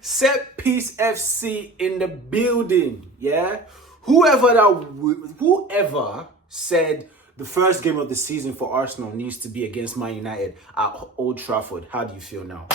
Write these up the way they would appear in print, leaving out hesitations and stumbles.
Set Piece FC in the building, yeah? Whoever said the first game of the season for Arsenal needs to be against Man United at Old Trafford, how do you feel now?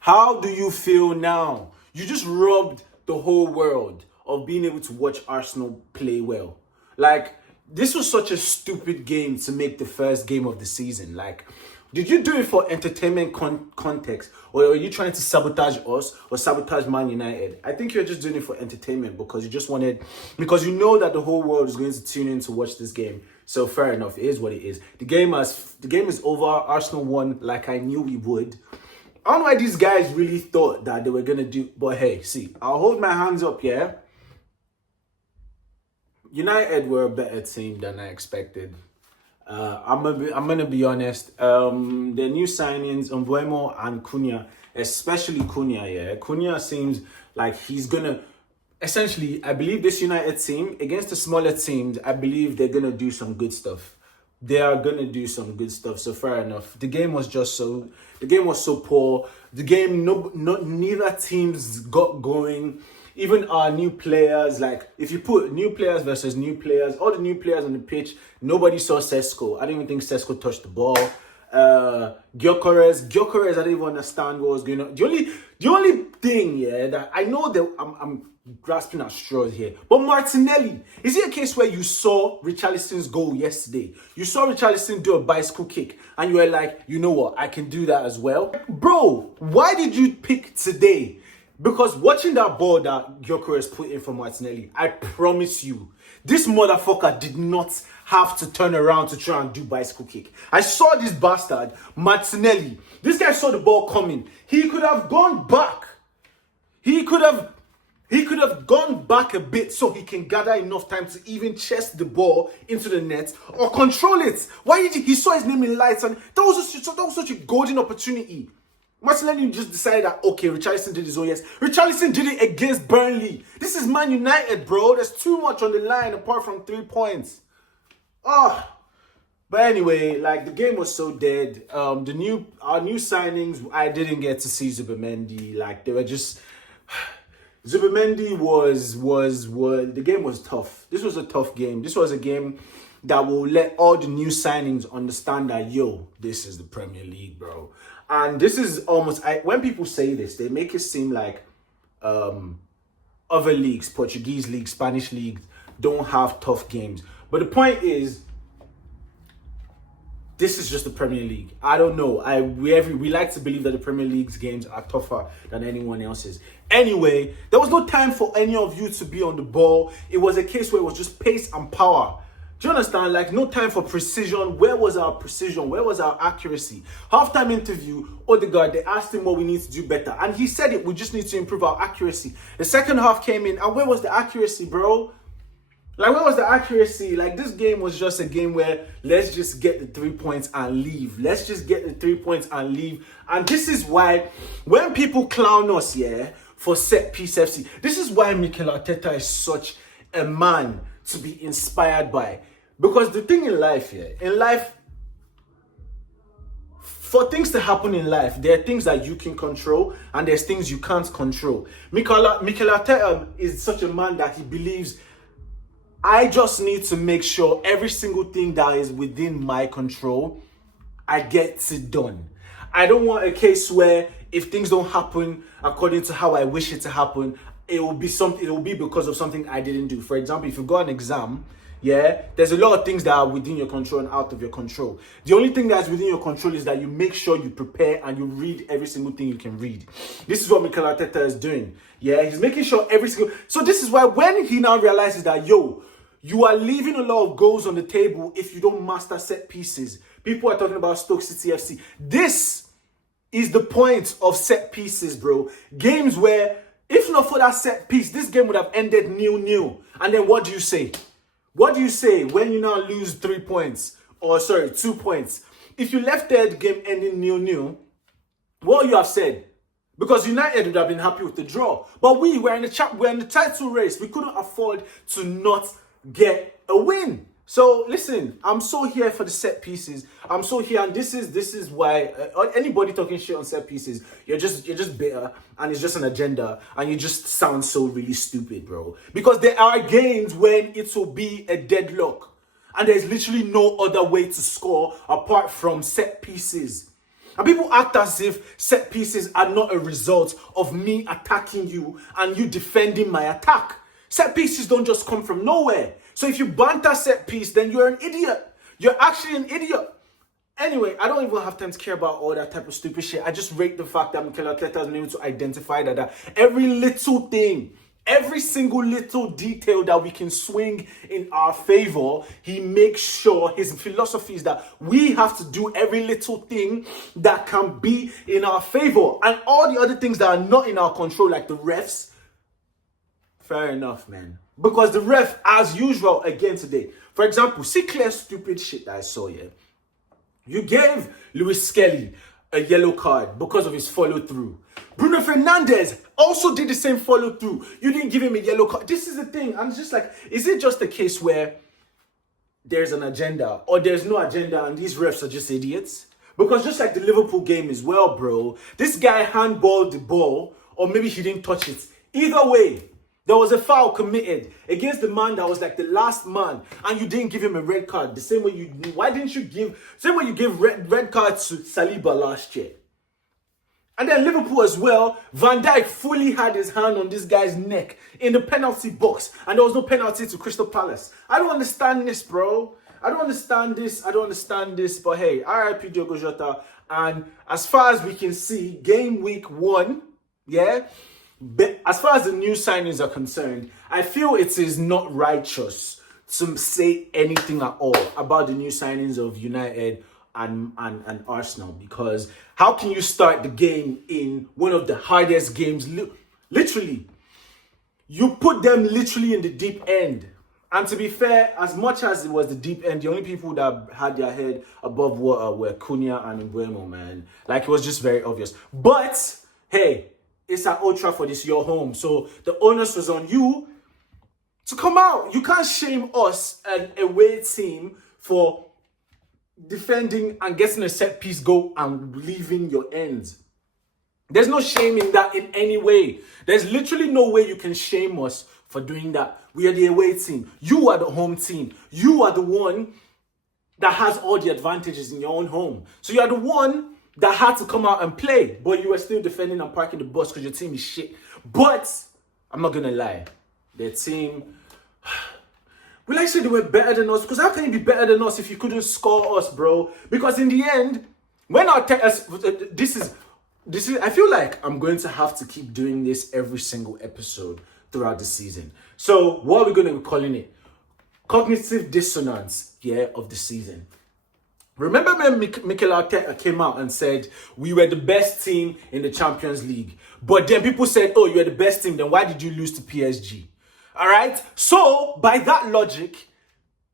How do you feel now? You just robbed the whole world of being able to watch Arsenal play well. Like, this was such a stupid game to make the first game of the season. Like, did you do it for entertainment context? Or are you trying to sabotage us or sabotage Man United? I think you're just doing it for entertainment because because you know that the whole world is going to tune in to watch this game. So fair enough, it is what it is. The game is over. Arsenal won like I knew we would. I don't know why these guys really thought that they were going to do, but hey, see, I'll hold my hands up, yeah? United were a better team than I expected. I'm gonna be honest. The new signings, Mbeumo and Cunha, especially Cunha, yeah. Cunha seems like he's gonna essentially. I believe this United team against the smaller teams, I believe they're gonna do some good stuff. They are gonna do some good stuff. So fair enough. The game was so poor. The game, neither teams got going. Even our new players, like if you put new players versus new players, all the new players on the pitch, nobody saw Sesko. I don't even think Sesko touched the ball. Gyökeres, I didn't even understand what was going on. The only thing, yeah, that I know that I'm grasping at straws here, but Martinelli, is it a case where you saw Richarlison's goal yesterday? You saw Richarlison do a bicycle kick, and you were like, you know what, I can do that as well, bro. Why did you pick today? Because watching that ball that Gyökeres put in for Martinelli, I promise you, this motherfucker did not have to turn around to try and do bicycle kick. I saw this bastard, Martinelli. This guy saw the ball coming. He could have gone back. He could have gone back a bit so he can gather enough time to even chest the ball into the net or control it. Why did he saw his name in lights, and that was such a golden opportunity. Martinelli just decided that, okay, Richarlison did his own, yes. Richarlison did it against Burnley. This is Man United, bro. There's too much on the line apart from 3 points. But anyway, like, the game was so dead. Our new signings, I didn't get to see Zubimendi. Like, they were just... Zubimendi was the game was tough. This was a tough game. This was a game that will let all the new signings understand that, yo, this is the Premier League, bro. And this is almost, when people say this, they make it seem like other leagues, Portuguese league, Spanish league, don't have tough games. But the point is, this is just the Premier League. I don't know. We like to believe that the Premier League's games are tougher than anyone else's. Anyway, there was no time for any of you to be on the ball. It was a case where it was just pace and power. Do you understand? Like, no time for precision. Where was our precision? Where was our accuracy? Halftime interview, Odegaard, they asked him what we need to do better. And he said it, we just need to improve our accuracy. The second half came in, and where was the accuracy, bro? Like, where was the accuracy? Like, this game was just a game where let's just get the 3 points and leave. Let's just get the 3 points and leave. And this is why, when people clown us, yeah, for Set Piece FC, this is why Mikel Arteta is such a man to be inspired by. Because the thing in life, for things to happen in life, there are things that you can control and there's things you can't control. Mikel Arteta is such a man that he believes, I just need to make sure every single thing that is within my control, I get it done. I don't want a case where if things don't happen according to how I wish it to happen, it will be because of something I didn't do. For example, if you've got an exam, yeah, there's a lot of things that are within your control and out of your control. The only thing that's within your control is that you make sure you prepare and you read every single thing you can read. This is what Mikel Arteta is doing. Yeah, he's making sure every single... So this is why when he now realizes that, yo, you are leaving a lot of goals on the table if you don't master set pieces. People are talking about Stoke City FC. This is the point of set pieces, bro. Games where, if not for that set piece, this game would have ended 0-0. And then what do you say? What do you say when you now lose 2 points? If you left that game ending 0-0, what would you have said? Because United would have been happy with the draw. But we're in the title race. We couldn't afford to not get a win. So listen, I'm so here for the set pieces. I'm so here, and this is why anybody talking shit on set pieces, you're just bitter, and it's just an agenda, and you just sound so really stupid, bro. Because there are games when it will be a deadlock, and there's literally no other way to score apart from set pieces. And people act as if set pieces are not a result of me attacking you and you defending my attack. Set pieces don't just come from nowhere. So if you banter set piece, then you're an idiot. You're actually an idiot. Anyway, I don't even have time to care about all that type of stupid shit. I just rate the fact that Mikel Arteta has been able to identify that every little thing, every single little detail that we can swing in our favor, he makes sure his philosophy is that we have to do every little thing that can be in our favor. And all the other things that are not in our control, like the refs, fair enough, man. Because the ref, as usual, again today. For example, see clear stupid shit that I saw here. You gave Luis Skelly a yellow card because of his follow-through. Bruno Fernandes also did the same follow-through. You didn't give him a yellow card. This is the thing. I'm just like, is it just a case where there's an agenda or there's no agenda and these refs are just idiots? Because just like the Liverpool game as well, bro, this guy handballed the ball, or maybe he didn't touch it. Either way, there was a foul committed against the man that was like the last man, and you didn't give him a red card. The same way you same way you gave red card to Saliba last year. And then Liverpool as well, Van Dijk fully had his hand on this guy's neck in the penalty box, and there was no penalty to Crystal Palace. I don't understand this, bro. I don't understand this. But hey, RIP Diogo Jota. And as far as we can see, game week 1, yeah. But as far as the new signings are concerned, I feel it is not righteous to say anything at all about the new signings of United and Arsenal, because how can you start the game in one of the hardest games? Literally, you put them literally in the deep end. And to be fair, as much as it was the deep end, the only people that had their head above water were Cunha and Mbeumo, man. Like, it was just very obvious. But hey, it's at Old Trafford, it's your home. So the onus was on you to come out. You can't shame us, an away team, for defending and getting a set piece goal and leaving your ends. There's no shame in that in any way. There's literally no way you can shame us for doing that. We are the away team. You are the home team. You are the one that has all the advantages in your own home. So you are the one that had to come out and play, but you were still defending and parking the bus because your team is shit. But I'm not gonna lie, their team, will I say they were better than us? Because how can you be better than us if you couldn't score us, bro? Because in the end, when our this is I feel like I'm going to have to keep doing this every single episode throughout the season. So what are we going to be calling it? Cognitive dissonance, yeah, of the season. Remember when Mikel Arteta came out and said, we were the best team in the Champions League. But then people said, oh, you were the best team, then why did you lose to PSG? All right? So, by that logic,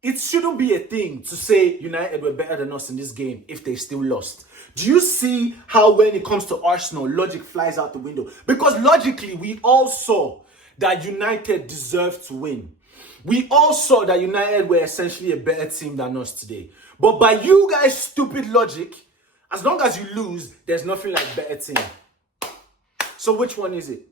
it shouldn't be a thing to say United were better than us in this game if they still lost. Do you see how when it comes to Arsenal, logic flies out the window? Because logically, we all saw that United deserved to win. We all saw that United were essentially a better team than us today. But by you guys' stupid logic, as long as you lose, there's nothing like better team. So which one is it?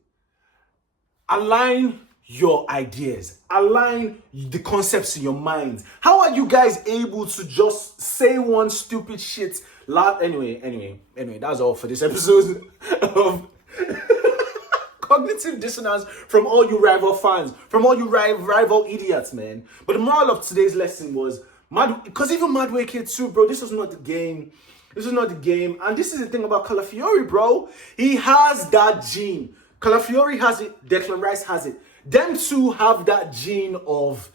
Align your ideas. Align the concepts in your mind. How are you guys able to just say one stupid shit? Anyway, that's all for this episode of Cognitive Dissonance from all you rival fans, from all you rival idiots, man. But the moral of today's lesson was, because even Madueke too, bro, this was not the game. This is not the game. And this is the thing about Calafiori, bro. He has that gene. Calafiori has it. Declan Rice has it. Them two have that gene of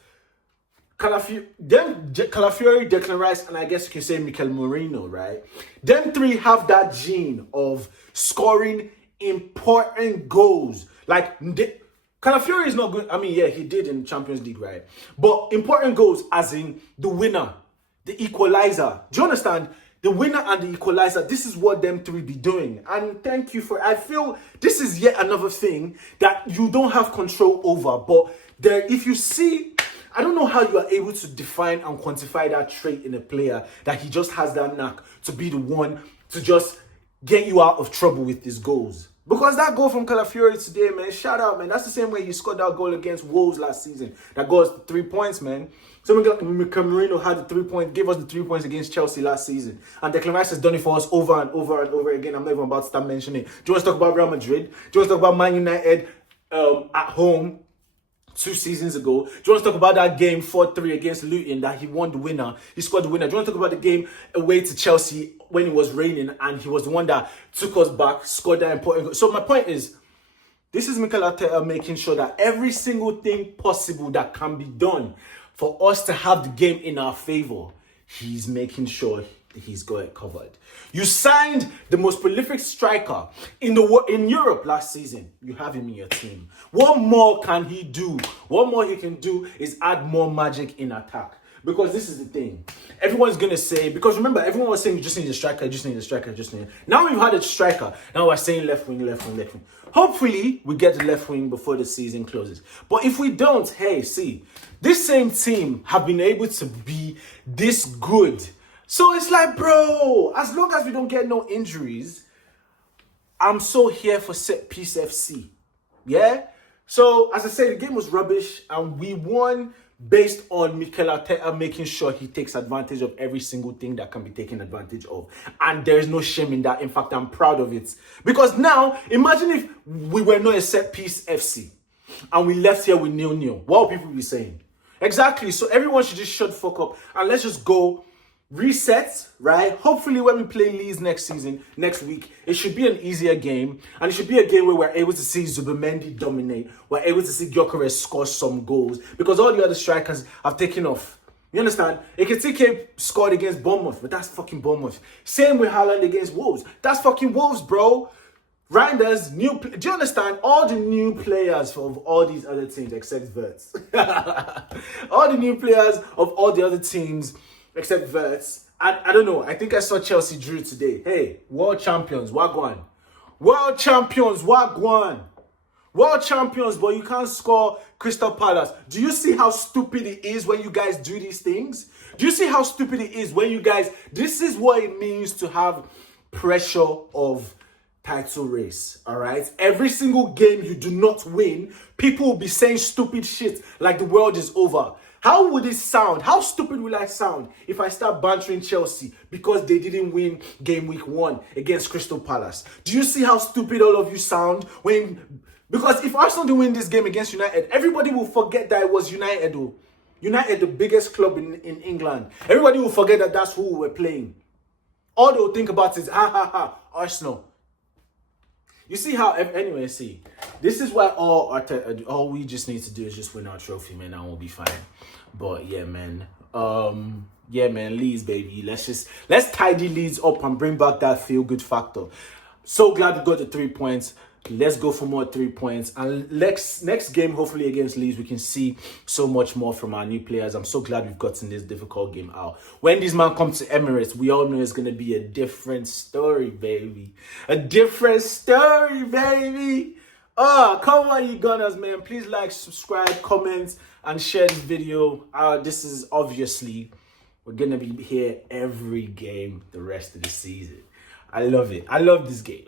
Calafiori, Declan Rice, and I guess you can say Mikel Merino, right? Them three have that gene of scoring important goals. Like, Calafiori is not good. I mean, yeah, he did in the Champions League, right? But important goals as in the winner, the equalizer. Do you understand? The winner and the equalizer, this is what them three be doing. And thank you I feel this is yet another thing that you don't have control over. But if you see, I don't know how you are able to define and quantify that trait in a player, that he just has that knack to be the one to just get you out of trouble with his goals. Because that goal from Calafiori today, man, shout out, man. That's the same way he scored that goal against Wolves last season. That got us 3 points, man. So Marino had the 3 points, gave us the 3 points against Chelsea last season. And Declan Rice has done it for us over and over and over again. I'm not even about to start mentioning it. Do you want to talk about Real Madrid? Do you want to talk about Man United at home 2 seasons ago? Do you want to talk about that game 4-3 against Luton that he won the winner? He scored the winner. Do you want to talk about the game away to Chelsea when it was raining and he was the one that took us back, scored that important goal? So my point is, this is Mikel Arteta making sure that every single thing possible that can be done for us to have the game in our favor, he's making sure he's got it covered. You signed the most prolific striker in Europe last season. You have him in your team. What more can he do? What more he can do is add more magic in attack. Because this is the thing. Everyone's going to say, because remember, everyone was saying you just need a striker, just need a striker, just need. Now we've had a striker. Now we're saying left wing, left wing, left wing. Hopefully, we get the left wing before the season closes. But if we don't, hey, see, this same team have been able to be this good. So it's like, bro, as long as we don't get no injuries, I'm so here for set piece FC. Yeah? So, as I said, the game was rubbish and we won based on Mikel Arteta making sure he takes advantage of every single thing that can be taken advantage of. And there's no shame in that. In fact, I'm proud of it. Because now, imagine if we were not a set piece FC and we left here with 0-0. What would people be saying? Exactly. So everyone should just shut the fuck up and let's just go reset, right? Hopefully when we play Leeds next week, it should be an easier game. And it should be a game where we're able to see Zubimendi dominate. We're able to see Gyökeres score some goals. Because all the other strikers have taken off. You understand? Ekitike scored against Bournemouth, but that's fucking Bournemouth. Same with Haaland against Wolves. That's fucking Wolves, bro. Reinders, do you understand? All the new players of all these other teams except Wirtz. All the new players of all the other teams except Wirtz. And I don't know. I think I saw Chelsea drew today. Hey, world champions, wagwan. World champions, wagwan. World champions, but you can't score Crystal Palace. Do you see how stupid it is when you guys do these things? Do you see how stupid it is when you guys... This is what it means to have pressure of title race, all right? Every single game you do not win, people will be saying stupid shit like the world is over. How would it sound? How stupid will I sound if I start bantering Chelsea because they didn't win game week 1 against Crystal Palace? Do you see how stupid all of you sound when... Because if Arsenal do win this game against United, everybody will forget that it was United. United, the biggest club in England. Everybody will forget that that's who we were playing. All they'll think about is, Arsenal. You see how, anyway, see, this is why all we just need to do is just win our trophy, man, and we'll be fine. But yeah, man, Leeds, baby, let's tidy Leeds up and bring back that feel-good factor. So glad we got the 3 points. Let's go for more 3 points. And next game, hopefully against Leeds, we can see so much more from our new players. I'm so glad we've gotten this difficult game out. When these men come to Emirates, we all know it's going to be a different story, baby. A different story, baby. Oh, come on, you Gunners, man. Please like, subscribe, comment, and share this video. This is obviously, we're going to be here every game the rest of the season. I love it. I love this game.